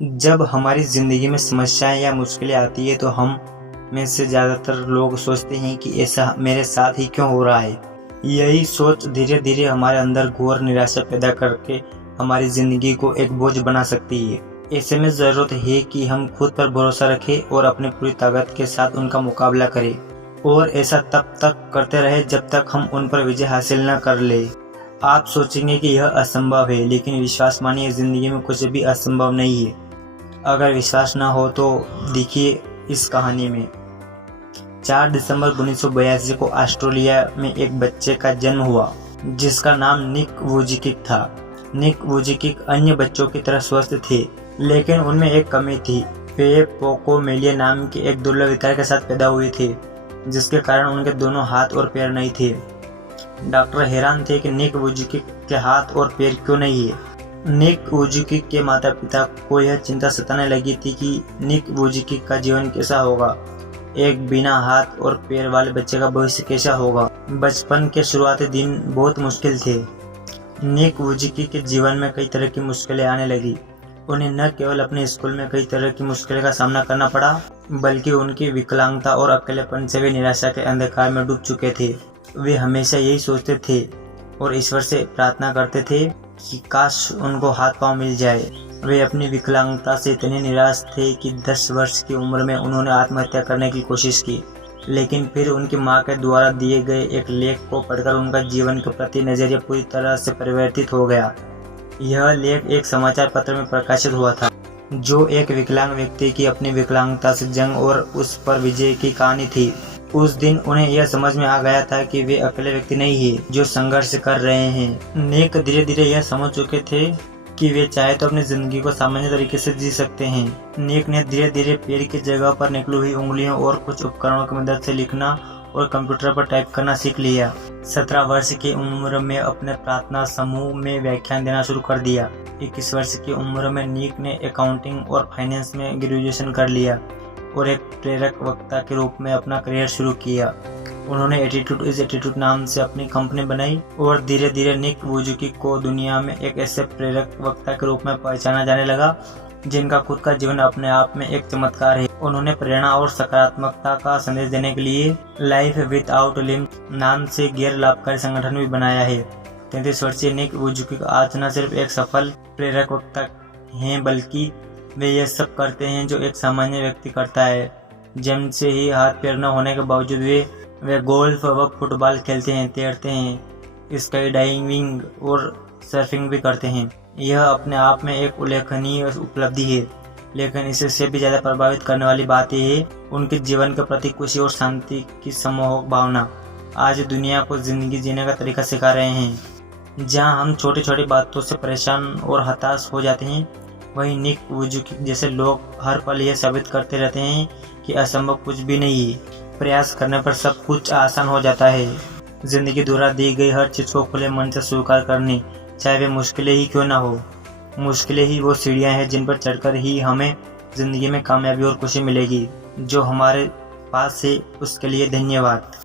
जब हमारी ज़िंदगी में समस्याएं या मुश्किलें आती है तो हम में से ज़्यादातर लोग सोचते हैं कि ऐसा मेरे साथ ही क्यों हो रहा है। यही सोच धीरे धीरे हमारे अंदर घोर निराशा पैदा करके हमारी ज़िंदगी को एक बोझ बना सकती है। ऐसे में ज़रूरत है कि हम खुद पर भरोसा रखें और अपनी पूरी ताकत के साथ उनका मुकाबला करें, और ऐसा तब तक करते रहे जब तक हम उन पर विजय हासिल न कर ले। आप सोचेंगे कि यह असंभव है, लेकिन विश्वास मानिए, ज़िंदगी में कुछ भी असंभव नहीं है। अगर विश्वास न हो तो देखिए इस कहानी में। 4 दिसंबर 1982 को ऑस्ट्रेलिया में एक बच्चे का जन्म हुआ जिसका नाम निक वुजिकिक था। निक वुजिकिक अन्य बच्चों की तरह स्वस्थ थे, लेकिन उनमें एक कमी थी। वे पोकोमेलिया नाम के एक दुर्लभ विकार के साथ पैदा हुए थे, जिसके कारण उनके दोनों हाथ और पैर नहीं थे। डॉक्टर हैरान थे कि निक वुजिकिक के हाथ और पैर क्यों नहीं है। निक वुजिकिक के माता पिता को यह चिंता सताने लगी थी कि निक वुजिकिक का जीवन कैसा होगा, एक बिना हाथ और पैर वाले बच्चे का भविष्य कैसा होगा। बचपन के शुरुआती दिन बहुत मुश्किल थे। निक वुजिकिक के जीवन में कई तरह की मुश्किलें आने लगी। उन्हें न केवल अपने स्कूल में कई तरह की मुश्किलों का सामना करना पड़ा, बल्कि उनकी विकलांगता और अकेलेपन से वे निराशा के अंधकार में डूब चुके थे। वे हमेशा यही सोचते थे और ईश्वर से प्रार्थना करते थे कि काश उनको हाथ पांव मिल जाए। वे अपनी विकलांगता से इतने निराश थे कि 10 वर्ष की उम्र में उन्होंने आत्महत्या करने की कोशिश की, लेकिन फिर उनकी मां के द्वारा दिए गए एक लेख को पढ़कर उनका जीवन के प्रति नजरिया पूरी तरह से परिवर्तित हो गया। यह लेख एक समाचार पत्र में प्रकाशित हुआ था, जो एक विकलांग व्यक्ति की अपनी विकलांगता से जंग और उस पर विजय की कहानी थी। उस दिन उन्हें यह समझ में आ गया था कि वे अकेले व्यक्ति नहीं है जो संघर्ष कर रहे हैं। निक धीरे धीरे यह समझ चुके थे कि वे चाहे तो अपनी जिंदगी को सामान्य तरीके से जी सकते हैं। निक ने धीरे धीरे पैर की जगह पर निकली हुई उंगलियों और कुछ उपकरणों की मदद से लिखना और कंप्यूटर पर टाइप करना सीख लिया। 17 वर्ष की उम्र में अपने प्रार्थना समूह में व्याख्यान देना शुरू कर दिया। 21 वर्ष की उम्र में निक ने अकाउंटिंग और फाइनेंस में ग्रेजुएशन कर लिया और एक प्रेरक वक्ता के रूप में अपना करियर शुरू किया। उन्होंने एटीट्यूड इज एटीट्यूड नाम से अपनी कंपनी बनाई और धीरे धीरे निक वुजिकिक को दुनिया में एक ऐसे प्रेरक वक्ता के रूप में पहचाना जाने लगा जिनका खुद का जीवन अपने आप में एक चमत्कार है। उन्होंने प्रेरणा और सकारात्मकता का संदेश देने के लिए लाइफ विदाउट लिम्स नाम से गैर लाभकारी संगठन भी बनाया है। 33 वर्षीय निक वुजिकिक आज न सिर्फ एक सफल प्रेरक वक्ता हैं, बल्कि वे यह सब करते हैं जो एक सामान्य व्यक्ति करता है। जन्म से ही हाथ पैर न होने के बावजूद वे गोल्फ व फुटबॉल खेलते हैं, तैरते हैं, स्काई डाइविंग और सर्फिंग भी करते हैं। यह अपने आप में एक उल्लेखनीय उपलब्धि है, लेकिन इससे भी ज़्यादा प्रभावित करने वाली बात यह है उनके जीवन के प्रति खुशी और शांति की सम्मोहक भावना। आज दुनिया को जिंदगी जीने का तरीका सिखा रहे हैं। जहाँ हम छोटी छोटी बातों से परेशान और हताश हो जाते हैं, वहीं निक वुजिकिक जैसे लोग हर पल यह साबित करते रहते हैं कि असंभव कुछ भी नहीं है। प्रयास करने पर सब कुछ आसान हो जाता है। जिंदगी द्वारा दी गई हर चीज़ को खुले मन से स्वीकार करनी, चाहे वे मुश्किलें ही क्यों ना हो। मुश्किलें ही वो सीढ़ियाँ हैं जिन पर चढ़कर ही हमें जिंदगी में कामयाबी और खुशी मिलेगी। जो हमारे पास है उसके लिए धन्यवाद।